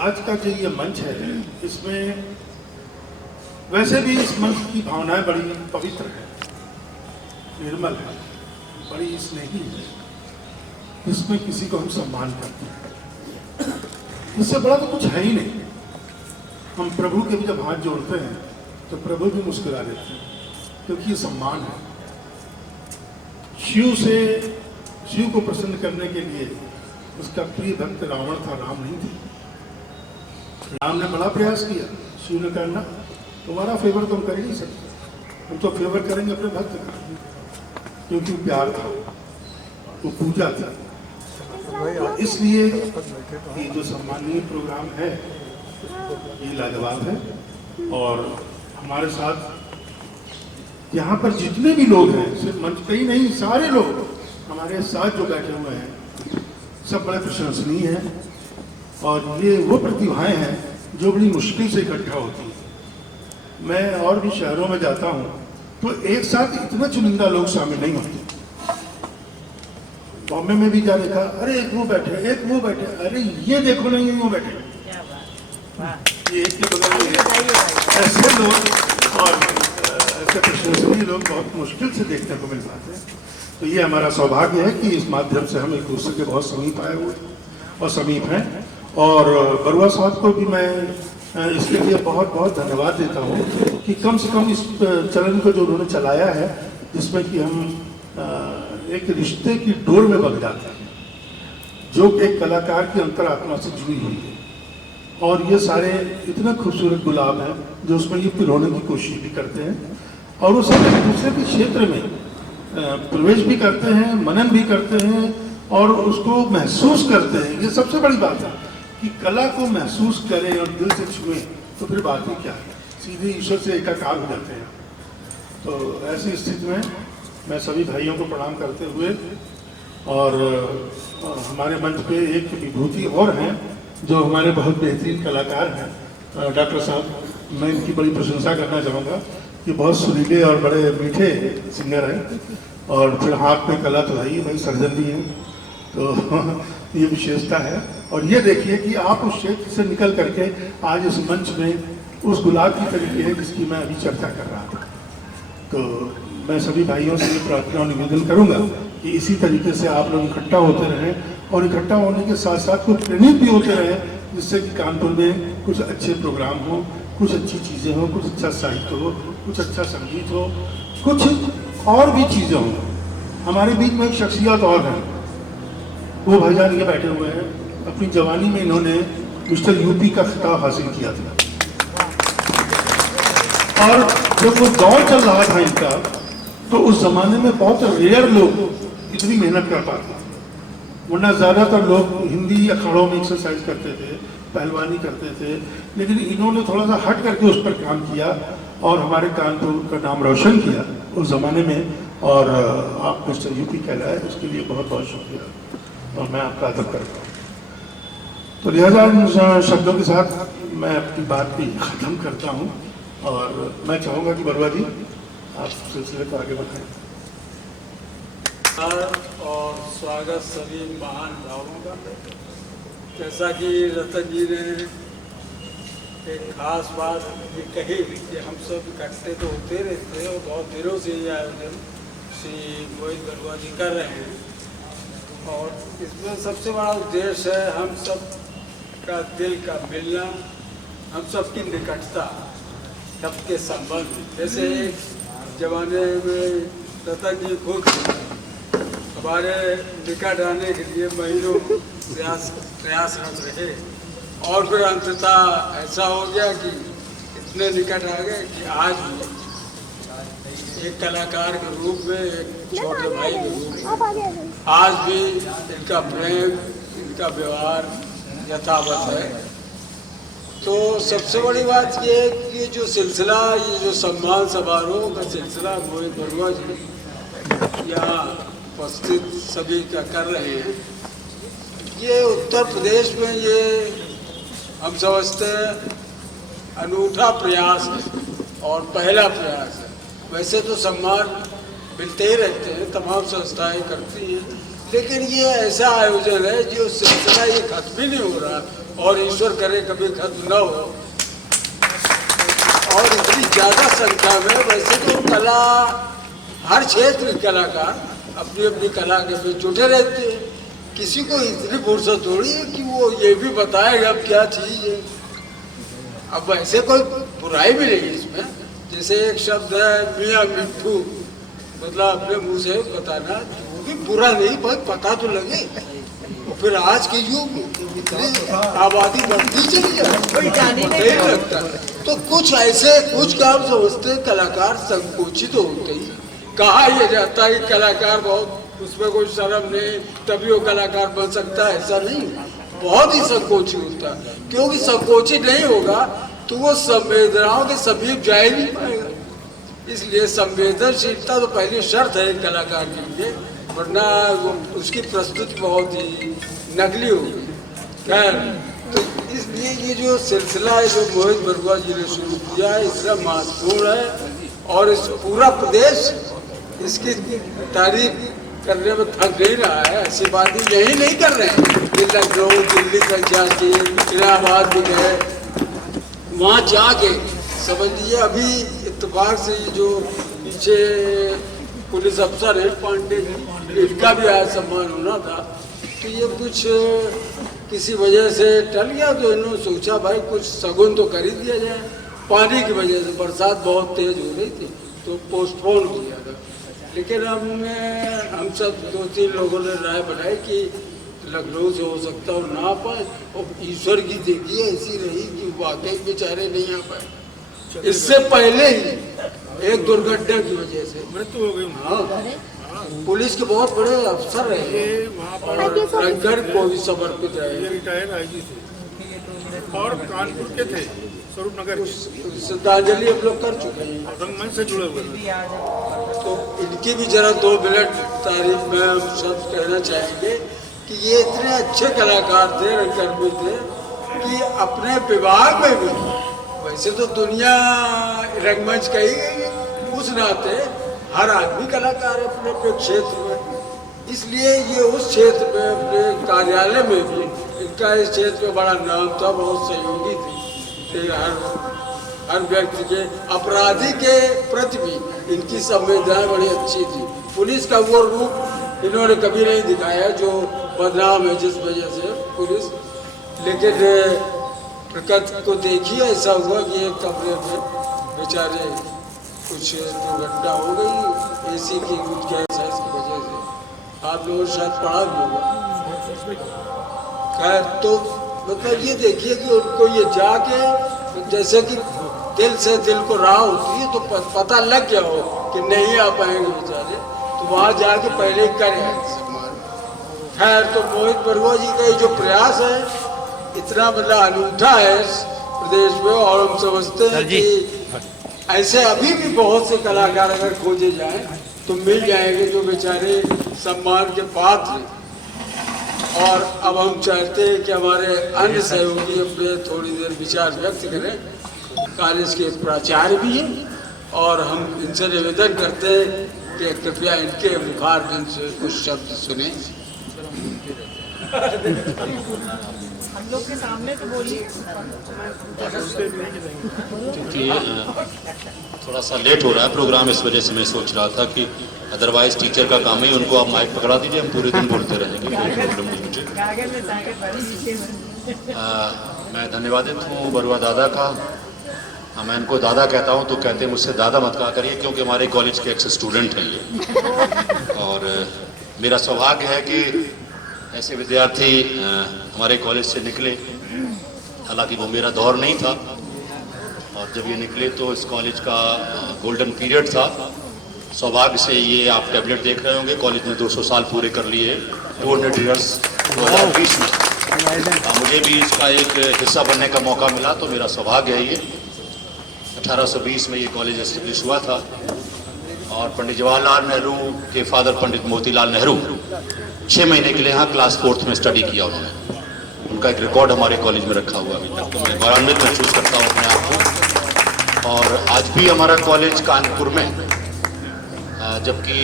आज का जो ये मंच है, इसमें वैसे भी इस मंच की भावनाएं बड़ी पवित्र है, निर्मल है, बड़ी स्नेही है। इसमें किसी को हम सम्मान करते हैं, इससे बड़ा तो कुछ है ही नहीं। हम प्रभु के भी जब हाथ जोड़ते हैं तो प्रभु भी मुस्कुरा देते हैं, क्योंकि ये सम्मान है। शिव को प्रसन्न करने के लिए उसका प्रिय भक्त रावण था, राम नहीं थे। राम ने बड़ा प्रयास किया, शिव ने करना तुम्हारा फेवर तुम कर ही नहीं सकते, हम तो फेवर करेंगे अपने भक्त का, क्योंकि प्यार था, वो पूजा थी। इसलिए ये जो सम्मानीय प्रोग्राम है ये लाजवाब है। और हमारे साथ यहाँ पर जितने भी लोग हैं, सिर्फ मंच पे ही नहीं, सारे लोग हमारे साथ जो बैठे हुए हैं सब बड़े प्रशंसनीय हैं। और ये वो प्रतिभाएं हैं जो बड़ी मुश्किल से इकट्ठा होती हैं। मैं और भी शहरों में जाता हूँ तो एक साथ इतना चुनिंदा लोग शामिल नहीं होते। बॉम्बे में भी जा देखा, अरे एक वो बैठे, एक वो बैठे, अरे ये देखो नहीं, ये वो बैठे, ये एक के बगल में ऐसे लोग और ऐसे प्रशंसनीय लोग बहुत मुश्किल से देखने को मिल पाते हैं। तो ये हमारा सौभाग्य है कि इस माध्यम से हम एक दूसरे के बहुत समीप आए हुए और समीप हैं। और बरुआ साहब को भी मैं इसके लिए बहुत बहुत धन्यवाद देता हूँ कि कम से कम इस चलन को जो उन्होंने चलाया है, जिसमें कि हम एक रिश्ते की डोर में बंध जाते हैं, जो एक कलाकार की अंतरात्मा से जुड़ी हुई है। और ये सारे इतना खूबसूरत गुलाब हैं जो उसमें ये पिरोने की कोशिश भी करते हैं, और वो सब एक दूसरे के क्षेत्र में प्रवेश भी करते हैं, मनन भी करते हैं और उसको महसूस करते हैं। ये सबसे बड़ी बात है कि कला को महसूस करें और दिल से छुएं, तो फिर बात ही क्या है, सीधे ईश्वर से एकाकार हो जाते हैं। तो ऐसी स्थिति में मैं सभी भाइयों को प्रणाम करते हुए, और हमारे मंच पे एक विभूति और हैं जो हमारे बहुत बेहतरीन कलाकार हैं, डॉक्टर साहब, मैं इनकी बड़ी प्रशंसा करना चाहूँगा कि बहुत सुरीले और बड़े मीठे सिंगर हैं। और फिर हाथ में कला तो है ही, भाई सर्जन भी हैं, तो ये विशेषता है। और ये देखिए कि आप उस क्षेत्र से निकल करके आज इस मंच में उस गुलाब की तरीके है जिसकी मैं अभी चर्चा कर रहा था। तो मैं सभी भाइयों से ये प्रार्थना और निवेदन करूंगा कि इसी तरीके से आप लोग इकट्ठा होते रहें, और इकट्ठा होने के साथ साथ कुछ प्रेरित भी होते रहें, जिससे कि कानपुर में कुछ अच्छे प्रोग्राम हो, कुछ अच्छी चीज़ें हो, कुछ अच्छा साहित्य हो, कुछ अच्छा संगीत हो, कुछ और भी चीज़ें हों। हमारे बीच में एक शख्सियत और है, वो भाईजान ये बैठे हुए हैं, अपनी जवानी में इन्होंने मिस्टर यूपी का खिताब हासिल किया था। और जब वो दौर चल रहा था इनका, तो उस जमाने में बहुत रेयर लोग इतनी मेहनत कर पाते, वरना ज़्यादातर लोग हिंदी अखाड़ों में एक्सरसाइज करते थे, पहलवानी करते थे, लेकिन इन्होंने थोड़ा सा हट करके उस पर काम किया और हमारे कानपुर का नाम रोशन किया उस ज़माने में। और आप मिस्टर यूपी कहलाए, उसके लिए बहुत बहुत शुक्रिया और मैं आपका अदब करता हूँ। तो लिहाजा इन शब्दों के साथ मैं अपनी बात भी ख़त्म करता हूँ, और मैं चाहूँगा कि बरुआ जी आप सिलसिले को आगे बढ़ाएं। और स्वागत सभी महान भावों का। जैसा कि रतन जी ने एक खास बात ये कही कि हम सब इकट्ठे तो होते रहते हैं, और बहुत दिनों से ये आयोजन श्री मोहित बरुआ जी कर रहे हैं। और इसमें सबसे बड़ा उद्देश्य है हम सब का दिल का मिलना, हम सब की निकटता, सबके संबंध। जैसे एक जमाने में रतन जी खुद हमारे निकट आने के लिए महीनों प्रयासरत रहे, और फिर अंततः ऐसा हो गया कि इतने निकट आ गए कि आज एक कलाकार के रूप में, एक छोटे भाई के रूप में आज भी इनका प्रेम, इनका व्यवहार यथावत है। तो सबसे बड़ी बात ये है कि ये जो सिलसिला, ये जो सम्मान समारोह का सिलसिला मोहित बरुआ जी यहाँ उपस्थित सभी का कर रहे हैं, ये उत्तर प्रदेश में ये हम समझते हैं अनूठा प्रयास है और पहला प्रयास है। वैसे तो सम्मान मिलते ही रहते हैं, तमाम संस्थाएं करती हैं, लेकिन ये ऐसा आयोजन है जो सिलसिला ये खत्म ही नहीं हो रहा, और ईश्वर करे कभी खत्म न हो। और इतनी ज़्यादा संख्या में, वैसे तो कला, हर क्षेत्र के कलाकार अपनी अपनी कला के में जुटे रहते हैं, किसी को इतनी फुर्सत थोड़ी है कि वो ये भी बताएगा अब क्या चीज़ है। अब वैसे कोई बुराई भी नहीं है इसमें, जैसे एक शब्द है मियाँ मिट्ठू, मतलब अपने मुंह से बताना, वो भी बुरा नहीं, भाई पता तो लगे। और फिर आज के युग में इतनी आबादी बढ़ती चली जाए, नहीं लगता। तो कुछ ऐसे कुछ काम समझते कलाकार संकोचित होते ही। कहा यह जाता है कलाकार बहुत, उसमें कोई शर्म नहीं, तभी वो कलाकार बन सकता है, ऐसा नहीं। बहुत ही संकोची होता है, क्योंकि संकोचित नहीं होगा तो वो संवेदनाओं के समीप जा ही नहीं पाएगा। इसलिए संवेदनशीलता तो पहली शर्त है एक कलाकार के लिए, वरना उसकी प्रस्तुति बहुत ही नकली होगी। खैर, तो इसलिए ये जो सिलसिला है जो मोहित बरुआ जी ने शुरू किया है, इसका महत्वपूर्ण है। और इस पूरा प्रदेश इसकी तारीफ करने में थक नहीं रहा है। ऐसी बात यही नहीं कर रहे हैं कि लखनऊ दिल्ली तक जाके इलाहाबाद भी गए, वहाँ जाके समझ लीजिए। अभी इत्तेफाक से ये जो पीछे पुलिस अफसर है पांडे जी, इनका भी आज सम्मान होना था, तो ये कुछ किसी वजह से टल गया, तो इन्होंने सोचा भाई कुछ शगुन तो कर ही दिया जाए। पानी की वजह से, बरसात बहुत तेज हो रही थी तो पोस्टपोन किया था। लेकिन हम सब 2-3 लोगों ने राय बनाई कि लखनऊ से हो सकता हो ना आ पाए, और ईश्वर की देखिए ऐसी रही कि वाकई बेचारे नहीं आ पाए। इससे पहले ही एक दुर्घटना की वजह से मृत्यु हो गई। हाँ, पुलिस के बहुत बड़े अफसर रहे और रंगगढ़ को भी समर्पित रहे। ये रिटायर आईजी थे और कानपुर के थे, स्वरूप नगर। श्रद्धांजलि हम लोग कर चुके हैं, रंगमंच से जुड़े हुए। तो इनकी भी जरा 2 मिनट तारीफ में हम सब कहना चाहेंगे कि ये इतने अच्छे कलाकार थे, रंगकर्मी थे कि अपने विभाग में भी, वैसे तो दुनिया रंगमंच कही गई है, उस नाते हर आदमी कलाकार है अपने अपने क्षेत्र में। इसलिए ये उस क्षेत्र में अपने कार्यालय में भी इनका इस क्षेत्र में बड़ा नाम था, बहुत सहयोगी थे हर व्यक्ति के, अपराधी के प्रति भी इनकी संवेदनाएं बड़ी अच्छी थी। पुलिस का वो रूप इन्होंने कभी नहीं दिखाया जो बदनाम है जिस वजह से पुलिस। लेकिन प्रकृति को देखिए, ऐसा हुआ कि एक कमरे में बेचारे कुछ दुर्घटना हो गई, एसी की कुछ गैस है इसकी वजह से, आप लोगों ने शायद पढ़ा भी होगा। खैर, तो मतलब ये देखिए कि उनको ये जाके जैसे कि दिल से दिल को राह होती है, तो पता लग गया हो कि नहीं आ पाएंगे बेचारे, तो वहाँ जाके पहले करें सम्मान। खैर, तो मोहित बरुआ जी का ये जो प्रयास है इतना मतलब अनूठा है प्रदेश में, और हम समझते हैं कि ऐसे अभी भी बहुत से कलाकार अगर खोजे जाएं तो मिल जाएंगे जो बेचारे सम्मान के पात्र। और अब हम चाहते हैं कि हमारे अन्य सहयोगी अपने थोड़ी देर विचार व्यक्त करें। कॉलेज के प्राचार्य भी हैं और हम इनसे निवेदन करते हैं कि कृपया इनके मुखारबिंद से कुछ शब्द सुने। हम लोग के सामने तो बोलिए। क्योंकि थोड़ा सा लेट हो रहा है प्रोग्राम, इस वजह से मैं सोच रहा था कि अदरवाइज टीचर का काम ही उनको आप माइक पकड़ा दीजिए, हम पूरे दिन बोलते रहेंगे, कोई प्रॉब्लम नहीं मुझे। मैं धन्यवादित हूँ बरुआ दादा का। मैं इनको दादा कहता हूँ तो कहते हैं मुझसे दादा मत कहा करिए, क्योंकि हमारे कॉलेज के एक्स स्टूडेंट हैं ये। और मेरा सौभाग्य है कि ऐसे विद्यार्थी हमारे कॉलेज से निकले। हालांकि वो मेरा दौर नहीं था, और जब ये निकले तो इस कॉलेज का गोल्डन पीरियड था। सौभाग्य से ये आप टैबलेट देख रहे होंगे, कॉलेज ने 200 साल पूरे कर लिए 200 ईयर्स 2020 में। मुझे भी इसका एक हिस्सा बनने का मौका मिला, तो मेरा सौभाग्य है ये। 1820 में ये कॉलेज एस्टेब्लिश हुआ था, और पंडित जवाहरलाल नेहरू के फादर पंडित मोतीलाल नेहरू 6 महीने के लिए यहाँ क्लास 4th में स्टडी किया उन्होंने। उनका एक रिकॉर्ड हमारे कॉलेज में रखा हुआ अभी तक, तो मैं गौरवान्वित महसूस करता हूँ अपने आप को। और आज भी हमारा कॉलेज कानपुर में, जबकि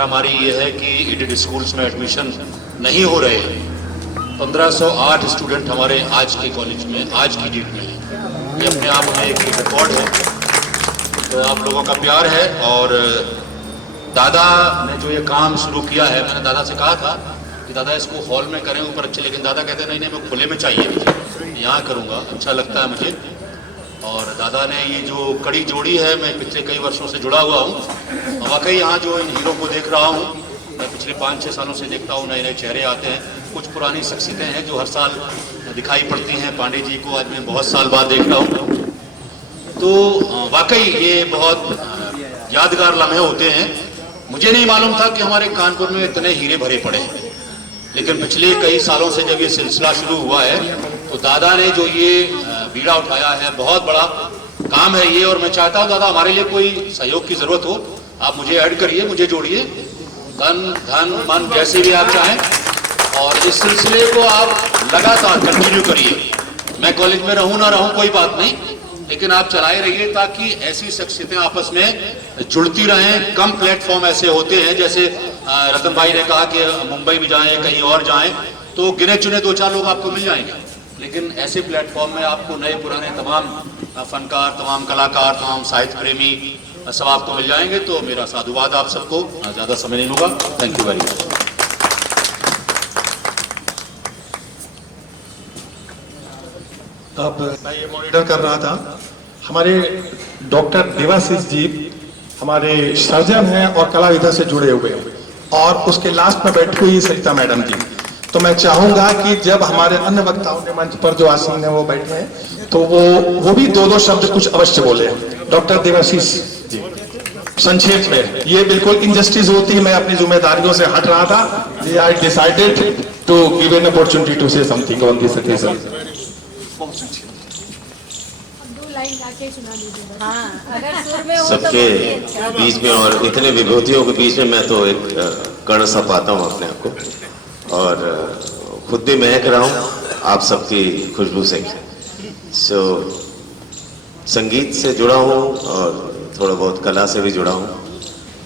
हमारी ये है कि एडेड स्कूल्स में एडमिशन नहीं हो रहे हैं, 1508 स्टूडेंट हमारे आज के कॉलेज में आज की डेट में हैं। ये अपने आप में एक रिकॉर्ड है। तो आप लोगों का प्यार है। और दादा ने जो ये काम शुरू किया है, मैंने दादा से कहा था कि दादा इसको हॉल में करें ऊपर अच्छे, लेकिन दादा कहते हैं नहीं नहीं मैं खुले में चाहिए, मुझे यहाँ करूँगा, अच्छा लगता है मुझे। और दादा ने ये जो कड़ी जोड़ी है, मैं पिछले कई वर्षों से जुड़ा हुआ हूँ। वाकई यहाँ जो इन हीरो को देख रहा हूँ, मैं पिछले 5-6 सालों से देखता हूँ, नए नए चेहरे आते हैं। कुछ पुरानी शख्सियतें हैं जो हर साल दिखाई पड़ती हैं। पांडे जी को आज मैं बहुत साल बाद देख रहा हूँ। तो वाकई ये बहुत यादगार लम्हे होते हैं। मुझे नहीं मालूम था कि हमारे कानपुर में इतने हीरे भरे पड़े हैं, लेकिन पिछले कई सालों से जब ये सिलसिला शुरू हुआ है तो दादा ने जो ये बीड़ा उठाया है, बहुत बड़ा काम है ये। और मैं चाहता हूँ दादा हमारे लिए कोई सहयोग की ज़रूरत हो, आप मुझे ऐड करिए, मुझे जोड़िए, तन धन मन जैसे भी आप चाहें। और इस सिलसिले को आप लगातार कंटिन्यू करिए। मैं कॉलेज में रहूँ ना रहूँ कोई बात नहीं, लेकिन आप चलाए रहिए ताकि ऐसी शख्सियतें आपस में जुड़ती रहें। कम प्लेटफॉर्म ऐसे होते हैं, जैसे रतन भाई ने कहा कि मुंबई में जाएं, कहीं और जाएं, तो गिने चुने 2-4 लोग आपको मिल जाएंगे, लेकिन ऐसे प्लेटफॉर्म में आपको नए पुराने तमाम फनकार, तमाम कलाकार, तमाम साहित्य प्रेमी सब आपको मिल जाएंगे। तो मेरा साधुवाद आप सबको, ज़्यादा समय नहीं लूँगा। Thank you very much. अब मैं ये मॉनिटर कर रहा था, हमारे डॉक्टर देवाशीष जी हमारे सर्जन हैं और कला विधा से जुड़े हुए हैं, और उसके लास्ट में बैठी हुई सरिता मैडम जी। तो मैं चाहूंगा कि जब हमारे अन्य वक्ताओं के मंच पर जो आसीन है वो बैठे हैं, तो वो भी 2-2 शब्द कुछ अवश्य बोले। डॉक्टर देवाशीष जी संक्षेप में, ये बिल्कुल इनजस्टिस होती है, मैं अपनी जिम्मेदारियों से हट रहा था। I decided to give an opportunity to say something on this occasion. सबके बीच में और इतने विभूतियों के बीच में मैं तो एक कण सा पाता हूँ अपने आप को, और खुद भी महक रहा हूँ आप सबकी खुशबू से। संगीत से जुड़ा हूँ और थोड़ा बहुत कला से भी जुड़ा हूँ।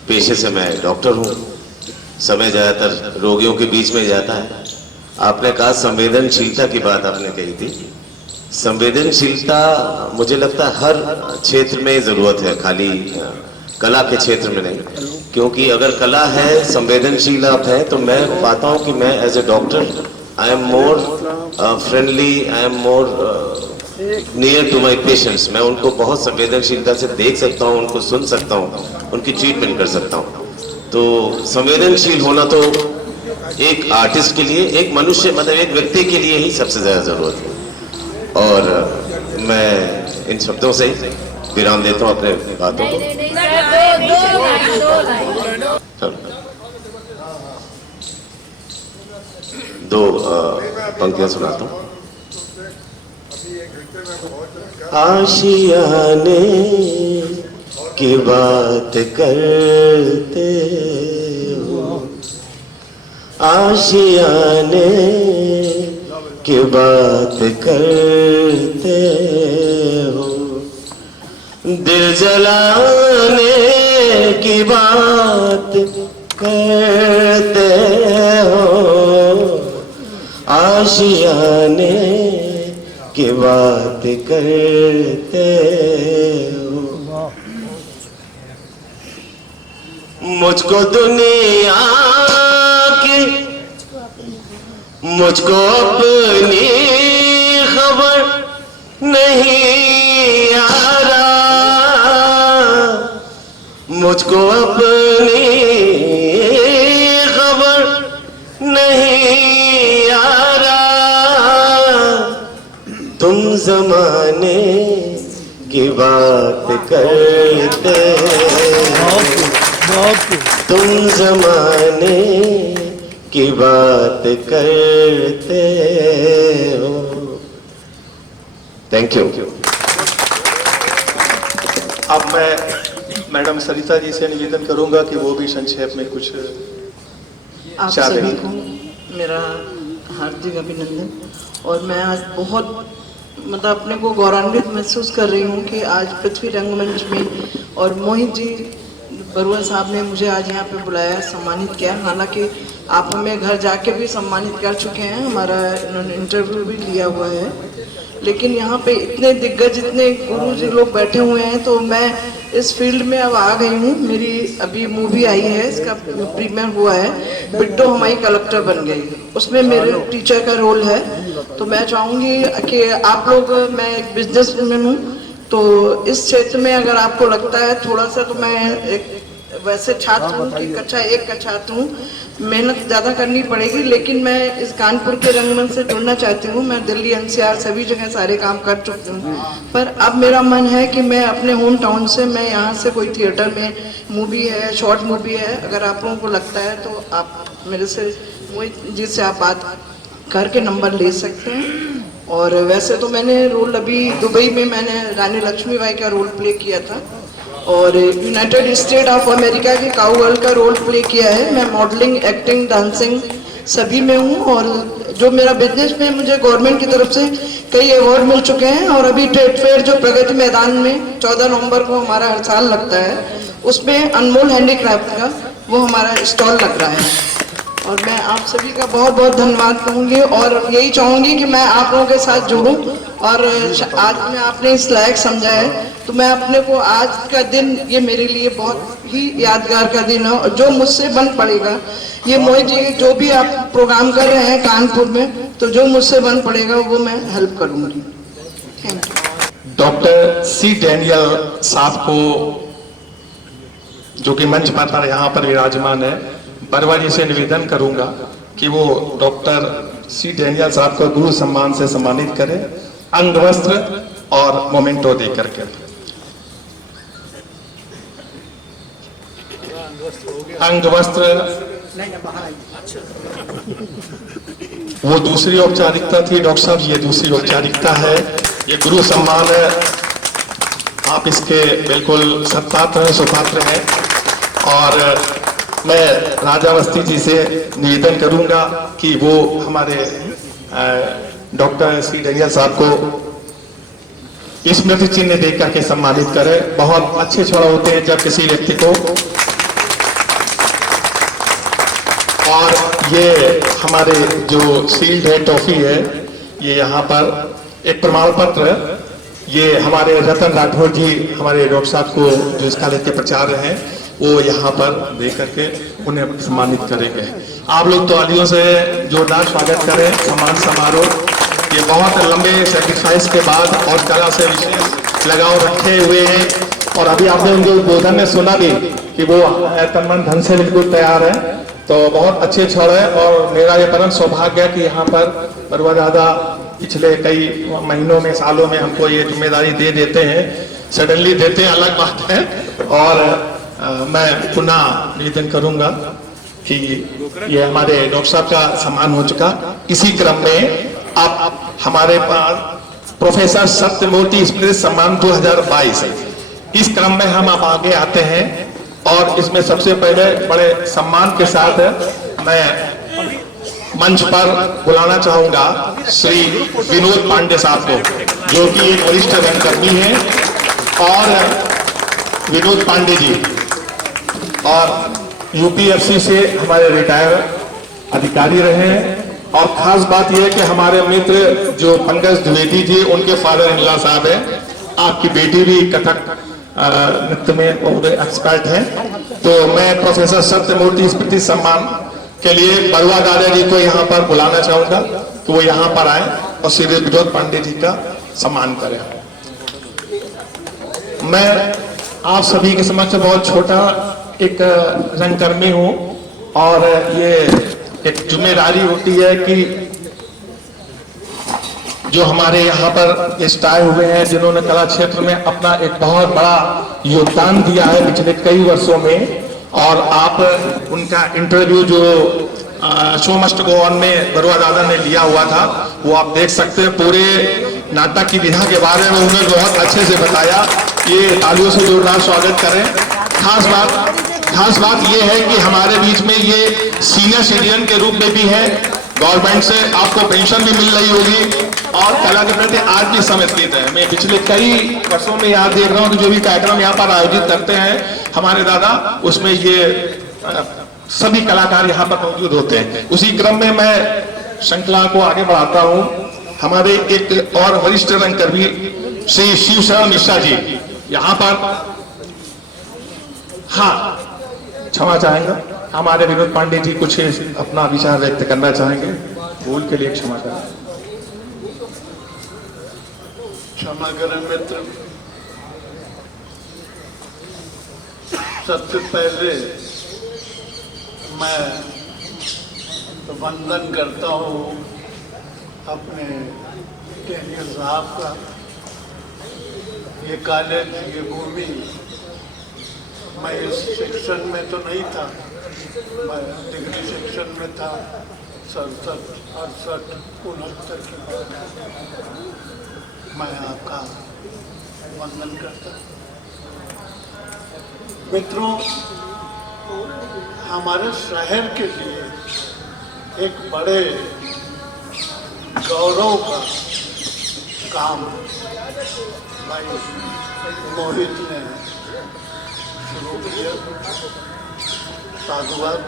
पेशे से मैं डॉक्टर हूँ। समय ज़्यादातर रोगियों के बीच में जाता है। आपने कहा संवेदनशीलता की बात आपने कही थी। संवेदनशीलता मुझे लगता है हर क्षेत्र में ज़रूरत है, खाली कला के क्षेत्र में नहीं। क्योंकि अगर कला है, संवेदनशील आप हैं, तो मैं पाता हूँ कि मैं as a doctor I am more friendly, I am more near to my patients. मैं उनको बहुत संवेदनशीलता से देख सकता हूँ, उनको सुन सकता हूँ, उनकी ट्रीटमेंट कर सकता हूँ। तो संवेदनशील होना तो एक आर्टिस्ट के लिए, एक मनुष्य मतलब एक व्यक्ति के लिए ही सबसे ज़्यादा ज़रूरत है। और मैं इन शब्दों से विराम देता हूँ अपने बातों को। दो पंक्तियां सुनाता हूँ। आशियाने की बात करते हो, आशियाने की बात करते हो, दिल जलाने की बात करते हो, आशियाने की बात करते हो। मुझको दुनिया की, मुझको अपनी खबर नहीं यारा, मुझको अपनी खबर नहीं यारा। तुम जमाने की बात करते हो, तुम जमाने की बात करते हो। Thank you. अब मैं मैडम सरिता जी से निवेदन करूंगा कि वो भी संक्षेप में कुछ आप सभी को मेरा हार्दिक अभिनंदन। और मैं आज बहुत मतलब अपने को गौरवान्वित महसूस कर रही हूँ कि आज पृथ्वी रंगमंच में और मोहित जी बरुआ साहब ने मुझे आज यहाँ पे बुलाया, सम्मानित किया। हालांकि आप हमें घर जाके भी सम्मानित कर चुके हैं, हमारा इन्होंने इंटरव्यू भी लिया हुआ है। लेकिन यहाँ पे इतने दिग्गज, इतने गुरु जी लोग बैठे हुए हैं, तो मैं इस फील्ड में अब आ गई हूँ। मेरी अभी मूवी आई है, इसका प्रीमियर हुआ है, बिट्टो हमारी कलेक्टर बन गई, उसमें मेरे टीचर का रोल है। तो मैं चाहूँगी कि आप लोग, मैं एक बिजनेसमैन हूँ, तो इस क्षेत्र में अगर आपको लगता है थोड़ा सा, तो मैं एक वैसे छात्र हूँ कि कक्षा 1 का छात्र हूँ, मेहनत ज़्यादा करनी पड़ेगी, लेकिन मैं इस कानपुर के रंगमंच से जुड़ना चाहती हूँ। मैं दिल्ली NCR सभी जगह सारे काम कर चुकी हूँ, पर अब मेरा मन है कि मैं अपने होम टाउन से, मैं यहाँ से कोई थिएटर में मूवी है, शॉर्ट मूवी है, अगर आप लोगों को लगता है तो आप मेरे से, मोहित जी से आप बात करके नंबर ले सकते हैं। और वैसे तो मैंने रोल अभी दुबई में मैंने रानी लक्ष्मीबाई का रोल प्ले किया था, और यूनाइटेड स्टेट ऑफ अमेरिका के काउगर्ल का रोल प्ले किया है। मैं मॉडलिंग, एक्टिंग, डांसिंग सभी में हूँ, और जो मेरा बिजनेस में मुझे गवर्नमेंट की तरफ से कई अवार्ड मिल चुके हैं। और अभी ट्रेड फेयर जो प्रगति मैदान में 14 नवंबर को हमारा हर साल लगता है, उसमें अनमोल हैंडीक्राफ्ट का वो हमारा स्टॉल लग रहा है। और मैं आप सभी का बहुत बहुत धन्यवाद कहूँगी, और यही चाहूँगी कि मैं आप लोगों के साथ जुड़ूँ। और आज में आपने इस लायक समझा है, तो मैं अपने को, आज का दिन ये मेरे लिए बहुत ही यादगार का दिन है। और जो मुझसे बन पड़ेगा, ये मोहित जी जो भी आप प्रोग्राम कर रहे हैं कानपुर में, तो जो मुझसे बन पड़ेगा वो मैं हेल्प करूँगी। Thank you. Doctor C. Daniel साहब को, जो कि मंच पर यहाँ पर विराजमान है, बरवा जी से निवेदन करूंगा कि वो डॉक्टर C. डैनियल साहब को गुरु सम्मान से सम्मानित करें, अंग वस्त्र और मोमेंटो दे करके। अंग वस्त्र वो दूसरी औपचारिकता थी डॉक्टर साहब, ये दूसरी औपचारिकता है। ये गुरु सम्मान है, आप इसके बिल्कुल सत्पात्र हैं, सुपात्र हैं। और मैं राजावस्थी जी से निवेदन करूंगा कि वो हमारे डॉक्टर C. डैनियल साहब को स्मृति चिन्ह दे करके सम्मानित करें। बहुत अच्छे क्षण होते हैं जब किसी व्यक्ति को, और ये हमारे जो सील्ड है, टॉफी है, ये यहाँ पर एक प्रमाण पत्र, ये हमारे रतन राठौर जी, हमारे डॉक्टर साहब को जो इस कॉलेज के प्राचार्य हैं, वो यहाँ पर दे करके उन्हें सम्मानित करेंगे। आप लोग तालियों से जोरदार स्वागत करें सम्मान समारोह। ये बहुत लंबे सैक्रिफाइस के बाद और कला से विशेष लगाव रखे हुए हैं। और अभी आपने उनके उद्बोधन में सुना भी कि वो तन मन धन से बिल्कुल तैयार है, तो बहुत अच्छे क्षण है। और मेरा ये परम सौभाग्य है कि यहाँ पर बरुआ दादा पिछले कई महीनों में, सालों में हमको ये जिम्मेदारी दे देते हैं, सडनली देते हैं, अलग बात है। और मैं पुनः निवेदन करूंगा कि ये हमारे डॉक्टर साहब का सम्मान हो चुका। इसी क्रम में अब हमारे पास प्रोफेसर सत्यमूर्ति स्मृति सम्मान 2022 है। इस क्रम में हम अब आगे आते हैं, और इसमें सबसे पहले बड़े सम्मान के साथ मैं मंच पर बुलाना चाहूंगा श्री विनोद पांडे साहब को, जो कि एक वरिष्ठ रंगकर्मी है। और विनोद पांडे जी और UPFC से हमारे रिटायर अधिकारी रहे हैं। और खास बात यह है कि हमारे मित्र जो पंकज द्विवेदी जी, उनके फादर इन लॉ साहब हैं। आपकी बेटी भी कथक नृत्य में बहुत एक्सपर्ट है। तो मैं प्रोफेसर सत्यमूर्ति स्मृति सम्मान के लिए बरुआ दादा जी को यहाँ पर बुलाना चाहूंगा कि वो यहाँ पर आए और श्री विनोद पांडे जी का सम्मान करें। मैं आप सभी के समक्ष बहुत छोटा एक रंगकर्मी हूँ, और ये एक जिम्मेदारी होती है कि जो हमारे यहाँ पर गेस्ट आए हुए हैं, जिन्होंने कला क्षेत्र में अपना एक बहुत बड़ा योगदान दिया है पिछले कई वर्षों में, और आप उनका इंटरव्यू जो शो मस्ट गो ऑन में बरुआ दादा ने लिया हुआ था, वो आप देख सकते हैं। पूरे नाटक की विधा के बारे में उन्होंने बहुत अच्छे से बताया। ये तालियों से जोरदार स्वागत करें। खास बात ये है कि हमारे बीच में ये सीनियर सिटीजन के रूप में भी है। गवर्नमेंट से आपको पेंशन भी मिल रही होगी, और कला के प्रति आज भी समर्पित है। मैं पिछले कई वर्षों में यहाँ देख रहा हूँ कि जो भी कार्यक्रम यहाँ पर आयोजित करते हैं हमारे दादा, उसमें ये सभी कलाकार यहाँ पर मौजूद होते हैं। उसी क्रम में मैं श्रृंखला को आगे बढ़ाता हूँ। हमारे एक और वरिष्ठ रंगकर्मी श्री शिवशरण मिश्रा जी यहाँ पर, हाँ क्षमा चाहेंगे, हमारे विनोद पांडे जी कुछ अपना विचार व्यक्त करना चाहेंगे, भूल के लिए क्षमा करें। क्षमा करें मित्र, सबसे पहले मैं वंदन करता हूँ अपने कैनियर साहब का। ये कॉलेज, ये भूमि, मैं इस सेक्शन में तो नहीं था, मैं डिग्री सेक्शन में था 67, 68, 69 की बात है। मैं आपका वंदन करता हूँ। मित्रों, हमारे शहर के लिए एक बड़े गौरव का काम भाई मोहित ने शुरू किया। साधुवाद।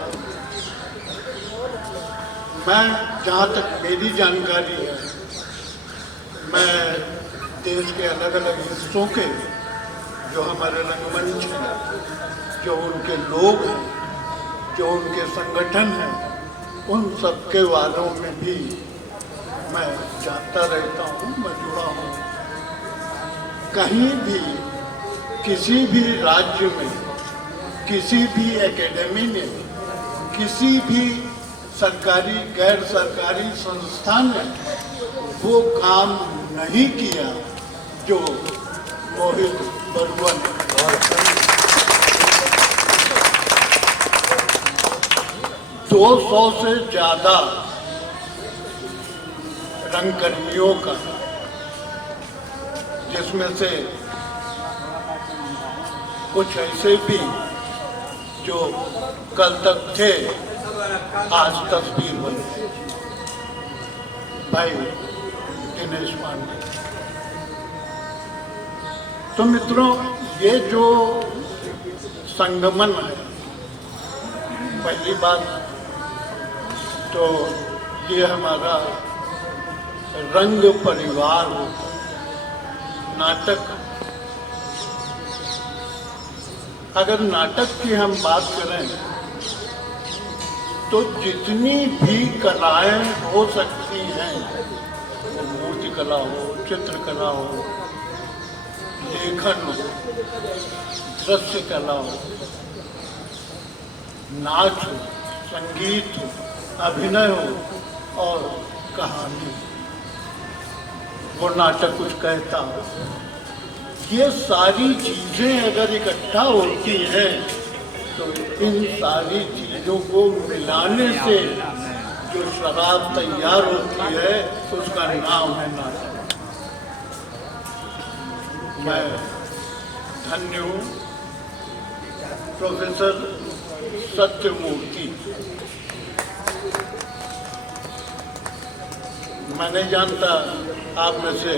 मैं, जहाँ तक मेरी जानकारी है, मैं देश के अलग अलग हिस्सों के जो हमारे रंगमंच हैं, जो उनके लोग हैं, जो उनके संगठन हैं, उन सबके वालों में भी मैं जानता रहता हूँ, मैं जुड़ा हूँ। कहीं भी, किसी भी राज्य में, किसी भी एकेडमी में, किसी भी सरकारी गैर सरकारी संस्था ने वो काम नहीं किया जो मोहित बरुआ ने। 200 से ज़्यादा रंगकर्मियों का, जिसमें से कुछ ऐसे भी जो कल तक थे, आज तस्वीर बनी। भाई दिनेश पांडे। तो मित्रों, ये जो संगमन है, पहली बात तो ये हमारा रंग परिवार नाटक। अगर नाटक की हम बात करें तो जितनी भी कलाएं हो सकती हैं, वो मूर्ति कला हो, चित्रकला हो, लेखन हो, दृश्य कला हो, नाच हो, संगीत हो, अभिनय हो और कहानी, वो नाटक कुछ कहता हो, ये सारी चीजें अगर इकट्ठा होती हैं तो इन सारी चीजों को मिलाने से जो शराब तैयार होती है उसका नाम है नाटक। मैं धन्य हूँ प्रोफेसर सत्यमूर्ति। मैं नहीं जानता आप में से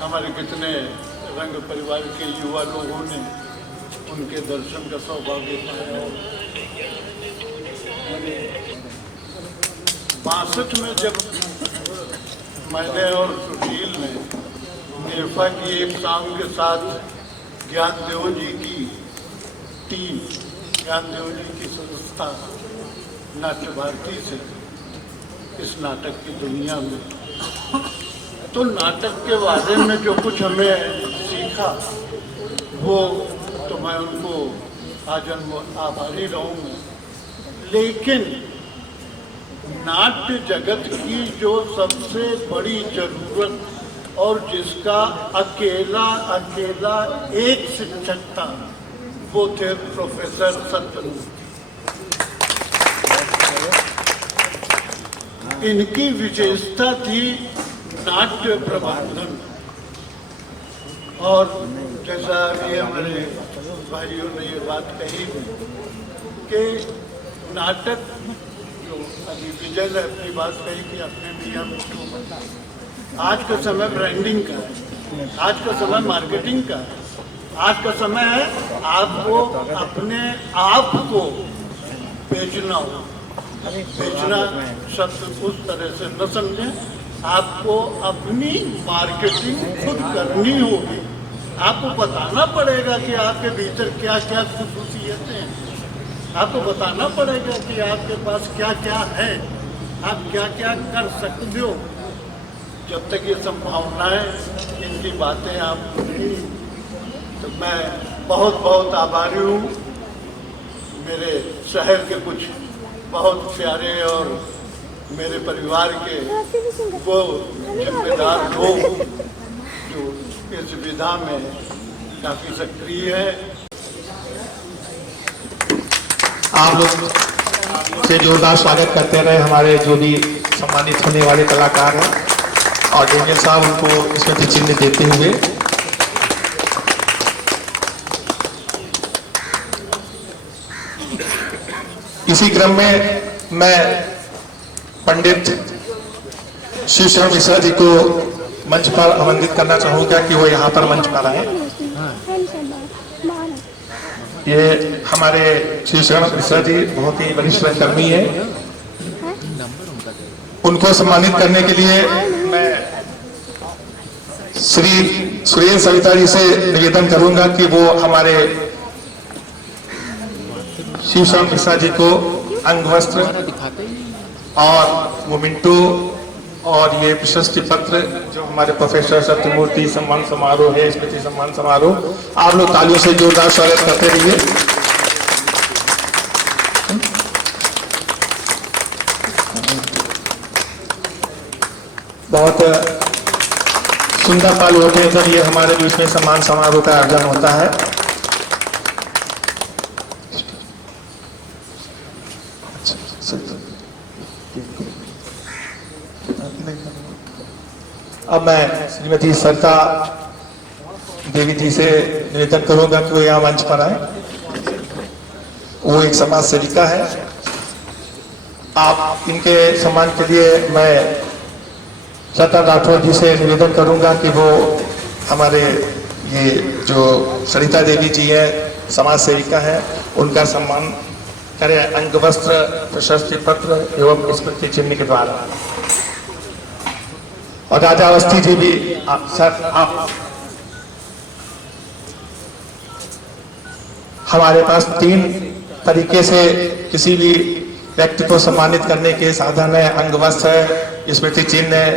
हमारे कितने रंग परिवार के युवा लोगों ने उनके दर्शन का सौभाग्य पाया। 62 में जब मैंने और सुशील ने निर्फा की एक शाम के साथ ज्ञानदेव जी की टीम, ज्ञानदेव जी की संस्था नाट्य भारती से इस नाटक की दुनिया में, तो नाटक के बारे में जो कुछ हमें सीखा वो तो मैं उनको आजन्म आभारी रहूँगा। लेकिन नाट्य जगत की जो सबसे बड़ी जरूरत और जिसका अकेला एक शिक्षक था वो थे प्रोफेसर सत्यमूर्ति। इनकी विशेषता थी नाट्य प्रबंधन। और जैसा अभी हमारे भाइयों ने ये बात कही कि नाटक, जो अभी विजय ने अपनी बात कही कि अपने मियाँ मित्रों, आज का समय ब्रांडिंग का है, आज का समय मार्केटिंग का है, आज का समय है आपको अपने आप को बेचना हो। बेचना शब्द उस तरह से न समझें, आपको अपनी मार्केटिंग खुद करनी होगी। आपको बताना पड़ेगा कि आपके भीतर क्या क्या खुसूसियतें हैं, आपको बताना पड़ेगा कि आपके पास क्या क्या है, आप क्या क्या कर सकते हो। जब तक ये संभावनाएं, इनकी बातें आप नहीं, तो मैं बहुत बहुत आभारी हूँ। मेरे शहर के कुछ बहुत प्यारे और मेरे परिवार के वो जिम्मेदार लोग जो इस विधा में काफ़ी सक्रिय है। आप लोग से जोरदार स्वागत करते रहे हमारे जो भी सम्मानित होने वाले कलाकार हैं, और डेनियल साहब उनको स्मृति चिन्ह देते हुए इसी क्रम में मैं पंडित शिवशरण मिश्रा जी को मंच पर आमंत्रित करना चाहूँगा कि वो यहाँ पर मंच पर आए। ये हमारे शिवशरण मिश्रा जी बहुत ही वरिष्ठ कर्मी है। उनको सम्मानित करने के लिए मैं श्री सुरेंद्र सविता जी से निवेदन करूंगा कि वो हमारे शिवशरण मिश्रा जी को अंगवस्त्र और वो मिंटो और ये प्रशस्ति पत्र जो हमारे प्रोफेसर सत्यमूर्ति सम्मान समारोह है, स्मृति सम्मान समारोह, आप लोग तालियों से जोरदार स्वागत करते रहिए। बहुत सुंदर पल होते हैं जब ये हमारे बीच में सम्मान समारोह का आयोजन होता है। अब मैं श्रीमती सरिता देवी जी से निवेदन करूंगा कि वो यहाँ मंच पर आए। वो एक समाज सेविका है। आप इनके सम्मान के लिए मैं सरिता राठौर जी से निवेदन करूंगा कि वो हमारे ये जो सरिता देवी जी है समाज सेविका है, उनका सम्मान करें अंगवस्त्र, प्रशस्ति पत्र एवं स्मृति चिन्ह के द्वारा। और राजा अवस्थी जी भी सर आप हमारे पास 3 तरीके से किसी भी व्यक्ति को सम्मानित करने के साधन है, अंगवस्त्र है, स्मृति चिन्ह है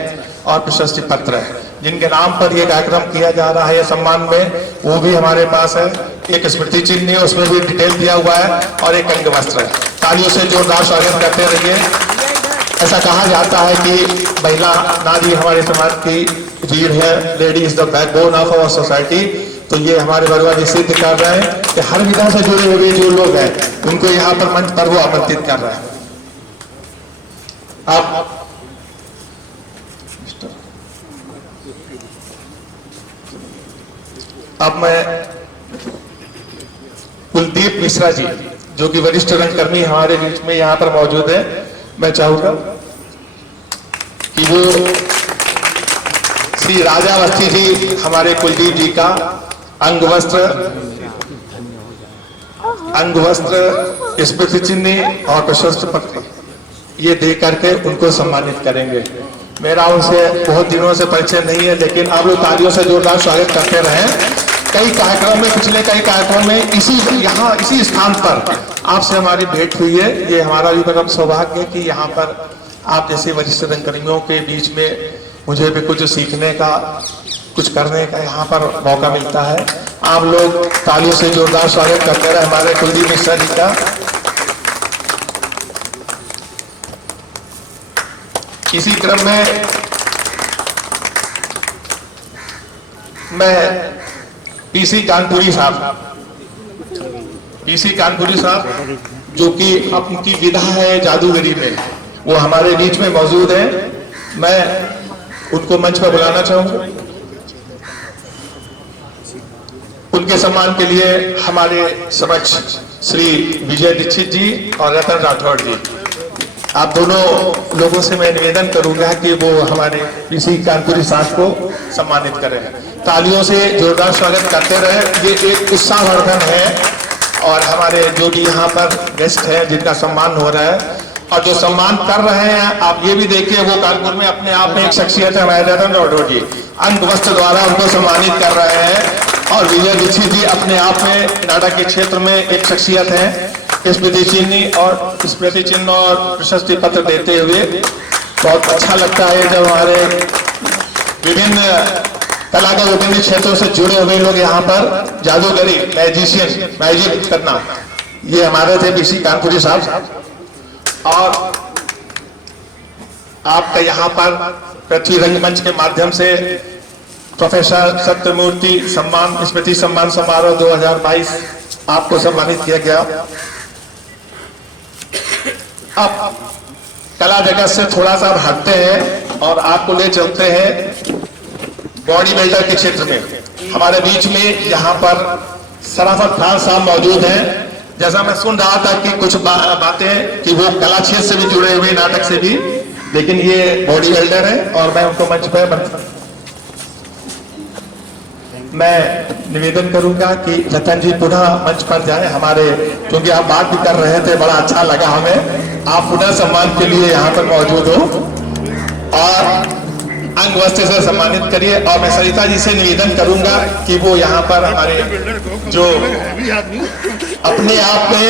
और प्रशस्ति पत्र है। जिनके नाम पर ये कार्यक्रम किया जा रहा है सम्मान में, वो भी हमारे पास है। एक स्मृति चिन्ह है, उसमें भी डिटेल दिया हुआ है, और एक अंगवस्त्र है। तालियों से जोरदार स्वागत करते रहिए। ऐसा कहा जाता है कि महिला नारी हमारे समाज की रीढ़ है, lady is the backbone of our society. तो ये हमारे बरुआ जी सिद्ध कर रहे हैं कि हर विधा से जुड़े हुए जो लोग हैं उनको यहाँ पर मंच पर वो आमंत्रित कर रहे हैं। अब मैं कुलदीप मिश्रा जी जो कि वरिष्ठ रंगकर्मी हमारे बीच में यहाँ पर मौजूद है, मैं चाहूंगा कि वो श्री राजा अवस्थी जी हमारे कुलदीप जी का अंगवस्त्र, स्मृति चिन्ह और प्रशस्ति पत्र ये दे करके उनको सम्मानित करेंगे। मेरा उनसे बहुत दिनों से परिचय नहीं है, लेकिन आप लोग तालियों से जोरदार स्वागत करते रहे। कई कार्यक्रम में, पिछले कई कार्यक्रम में इसी स्थान पर आपसे हमारी भेंट हुई है। ये हमारा भी परम सौभाग्य है कि यहाँ पर आप जैसे वरिष्ठ रंगकर्मियों के बीच में मुझे भी कुछ सीखने का, कुछ करने का यहाँ पर मौका मिलता है। आप लोग तालियों से जोरदार स्वागत करते रहे हमारे कुलदीप मिश्रा जी का। इसी क्रम में मैं पीसी कानपुरी साहब जो कि अपनी विधा है जादूगरी में, वो हमारे बीच में मौजूद है। मैं उनको मंच पर बुलाना चाहूंगा। उनके सम्मान के लिए हमारे समक्ष श्री विजय दीक्षित जी और रतन राठौड़ जी, आप दोनों लोगों से मैं निवेदन करूंगा कि वो हमारे पीसी कानपुरी साहब को सम्मानित करें। तालियों से जोरदार स्वागत करते रहे। ये एक उत्साहवर्धन है और हमारे जो भी यहाँ पर गेस्ट हैं जिनका सम्मान हो रहा है, और जो सम्मान कर रहे हैं आप ये भी देखिए, वो कानपुर में अपने आप में एक शख्सियत है। रतन राठौड़ जी अंग वस्त्र द्वारा उनको सम्मानित कर रहे हैं, और विजय दीक्षित जी अपने आप में नाटक के क्षेत्र में एक शख्सियत है। स्मृति चिन्ह और प्रशस्ति पत्र देते हुए बहुत अच्छा लगता है जब हमारे विभिन्न कला के विभिन्न क्षेत्रों से जुड़े हुए लोग यहाँ पर जादूगरी, मैजिशियन, मैजिक करना, ये हमारे थे बीसी कानपुरी साहब। और आपका यहाँ पर पृथ्वी रंगमंच के माध्यम से प्रोफेसर सत्यमूर्ति सम्मान स्मृति सम्मान समारोह 2022 आपको सम्मानित किया गया। अब कला जगत से थोड़ा सा हटते हैं और आपको ले चलते हैं बॉडी बिल्डर के क्षेत्र में। हमारे बीच में यहाँ पर सराफत खान साहब मौजूद हैं। जैसा मैं सुन रहा था कि कुछ बातें कि वो कला क्षेत्र से भी जुड़े हुए, नाटक से भी, लेकिन ये बॉडी बिल्डर है और मैं उनको मंच पर मैं निवेदन करूंगा कि रतन जी पुनः मंच पर जाएं हमारे, क्योंकि आप बात भी कर रहे थे, बड़ा अच्छा लगा हमें। आप पुनः सम्मान के लिए यहाँ पर मौजूद हो और अंग वस्त्र से सम्मानित करिए। और मैं सरिता जी से निवेदन करूंगा कि वो यहाँ पर हमारे जो अपने आप में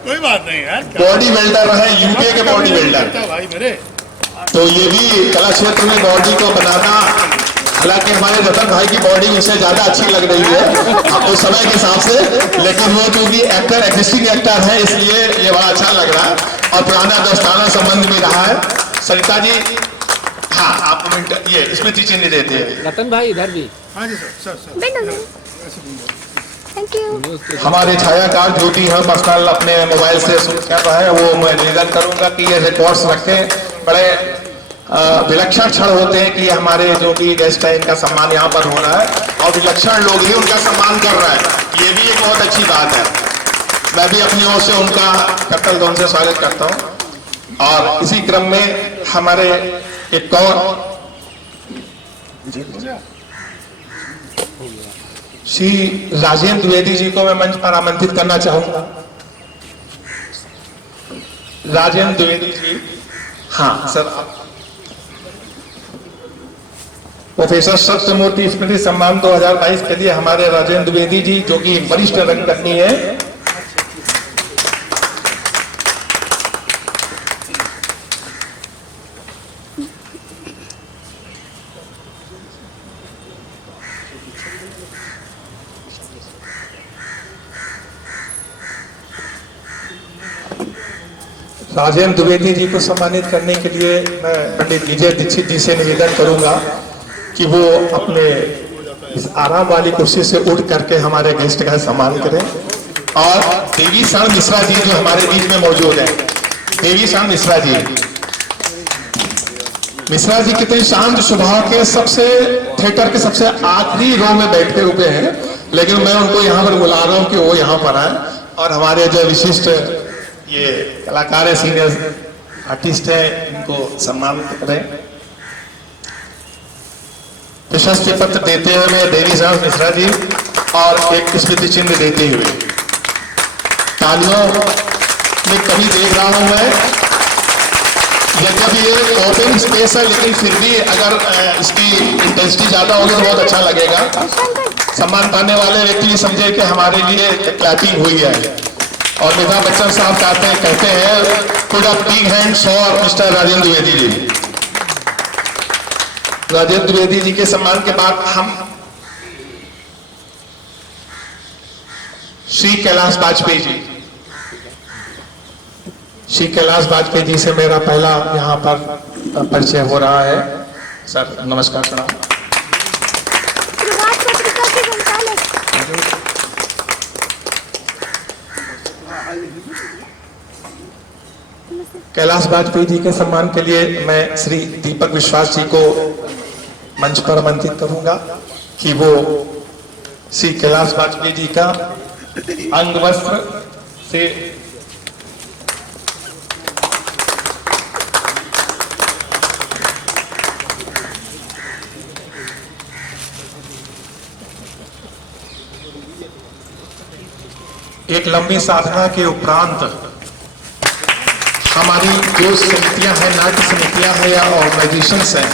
कोई बात नहीं यार, बॉडी बिल्डर है, यूके के बॉडी बिल्डर भाई मेरे, तो ये भी कला क्षेत्र में बॉडी को बनाना, हालांकि हमारे रतन भाई की बॉडी उससे ज्यादा अच्छी लग रही है उस समय के हिसाब से, लेकिन वो क्योंकि एक्टर, एग्जिस्टिंग एक्टर है, इसलिए ये बड़ा अच्छा लग रहा है और पुराना दोस्ताना संबंध भी रहा है। सरिता जी, हाँ आप कमेंट, ये स्मृति चिन्ह देते हैं। रतन भाई इधर भी। हाँ जी सर। Thank you. हमारे छायाकार जो भी है पर्सनल अपने मोबाइल से शूट कर रहा है, वो मैं निवेदन करूंगा कि ये रिकॉर्ड्स रखें। बड़े विलक्षण क्षण होते हैं कि हमारे जो भी गेस्ट है इनका सम्मान यहाँ पर हो रहा है और विलक्षण लोग ही उनका सम्मान कर रहा है, ये भी एक बहुत अच्छी बात है। मैं भी अपनी ओर से उनका कट्टल ध्वन से स्वागत करता हूँ। और इसी क्रम में हमारे एक और श्री राजेंद्र द्विवेदी जी को मैं मंच पर आमंत्रित करना चाहूंगा। राजेंद्र द्विवेदी जी, हाँ सर आप। प्रोफेसर सत्यमूर्ति स्मृति सम्मान 2022 के लिए हमारे राजेंद्र द्विवेदी जी जो कि वरिष्ठ रंगकर्मी है, राजेंद्र द्विवेदी जी को सम्मानित करने के लिए मैं पंडित विजय दीक्षित जी से निवेदन करूंगा कि वो अपने इस आराम वाली कुर्सी से उठ करके हमारे गेस्ट का सम्मान करें। और देवी सन मिश्रा जी जो हमारे बीच में मौजूद है, देवी सन मिश्रा जी, मिश्रा जी कितने शांत स्वभाव के, सबसे थिएटर के सबसे आखिरी रो में बैठे हुए हैं, लेकिन मैं उनको यहाँ पर बुला रहा हूँ कि वो यहाँ पर आए और हमारे जो विशिष्ट ये कलाकार है, सीनियर आर्टिस्ट है, इनको सम्मान करें। प्रशस्ति पत्र देते हुए देवी साहब मिश्रा जी और एक स्मृति चिन्ह देते हुए तालियों में कभी देख रहा हूं मैं, यद्यपि ये ओपन स्पेस है लेकिन फिर भी अगर इसकी इंटेंसिटी ज्यादा होगी तो बहुत अच्छा लगेगा। सम्मान पाने वाले व्यक्ति भी समझे कि हमारे लिए क्लैपिंग हुई है। और अमिताभ बच्चन साहब कहते हैं put a big hands for mister Rajendra Dwivedi ji. Rajendra Dwivedi ji के सम्मान के बाद हम श्री कैलाश वाजपेयी जी, श्री कैलाश वाजपेयी जी से मेरा पहला यहाँ पर परिचय हो रहा है। सर नमस्कार, प्रणाम। कैलाश वाजपेयी जी के सम्मान के लिए मैं श्री दीपक विश्वास जी को मंच पर आमंत्रित करूंगा कि वो श्री कैलाश वाजपेयी जी का अंग वस्त्र से एक लंबी साधना के उपरांत हमारी जो समितियां हैं, नाट्य समितियां हैं या ऑर्गेनाइजेशंस हैं,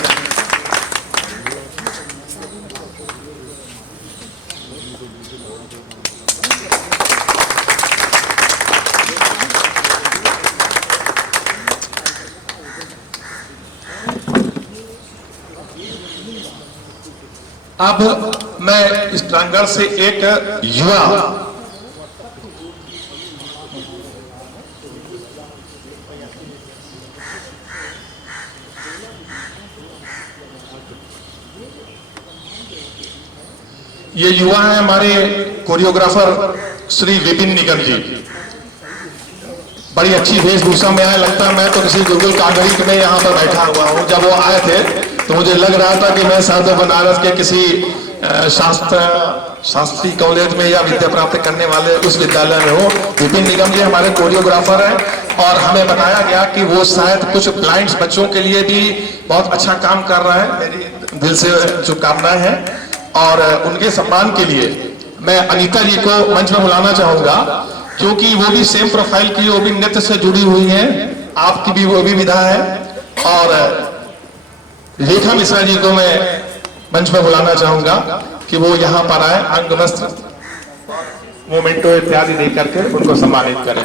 अब मैं इस प्रांगण से एक युवा ये युवा है हमारे कोरियोग्राफर श्री विपिन निगम जी। बड़ी अच्छी वेशभूषा में आए, लगता है मैं तो किसी गूगल कागड़ी में यहाँ पर बैठा हुआ हूँ। जब वो आए थे तो मुझे लग रहा था कि मैं शायद बनारस के किसी शास्त्री कॉलेज में या विद्या प्राप्त करने वाले उस विद्यालय में हो। विपिन निगम जी हमारे कोरियोग्राफर हैं और हमें बताया गया कि वो शायद कुछ ब्लाइंड बच्चों के लिए भी बहुत अच्छा काम कर रहा है। मेरी दिल से शुभकामनाएं हैं और उनके सम्मान के लिए मैं अनीता जी को मंच में बुलाना चाहूंगा, क्योंकि वो भी सेम प्रोफाइल की, वो भी नृत्य से जुड़ी हुई हैं, आपकी भी वो भी विधा है। और रेखा मिश्रा जी को मैं मंच में बुलाना चाहूंगा कि वो यहाँ पर आए, अंग वस्त्र मोमेंटो इत्यादि देकर के उनको सम्मानित करें।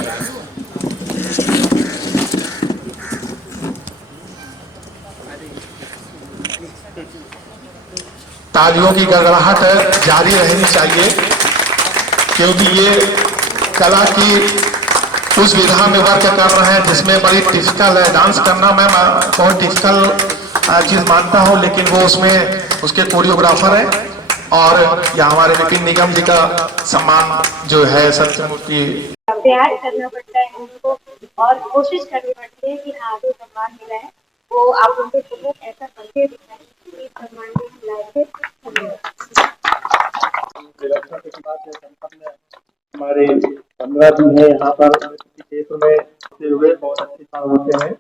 तालियों की गड़गड़ाहट जारी रहनी चाहिए, क्योंकि ये कला की उस विधा में वर्क कर रहे हैं जिसमें बड़ी टिपिकल है। डांस करना मैं बहुत टिपिकल चीज मानता हूं, लेकिन वो उसमें उसके कोरियोग्राफर हैं और यहाँ हमारे विपिन निगम जी का सम्मान जो है सत्यमूर्ति प्यार करना पड़ता है उनको और कोशिश करनी पड़ती है कि हाँ जो सम्मान मिला है वो आप उनके सपोर्ट ऐसा करके दिखाएं कि सम्मान के लायक हमारे 15 दिन है यहाँ पर क्षेत्र में होते हुए बहुत अच्छे काम होते हैं।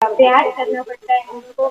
प्यार करना पड़ता है उनको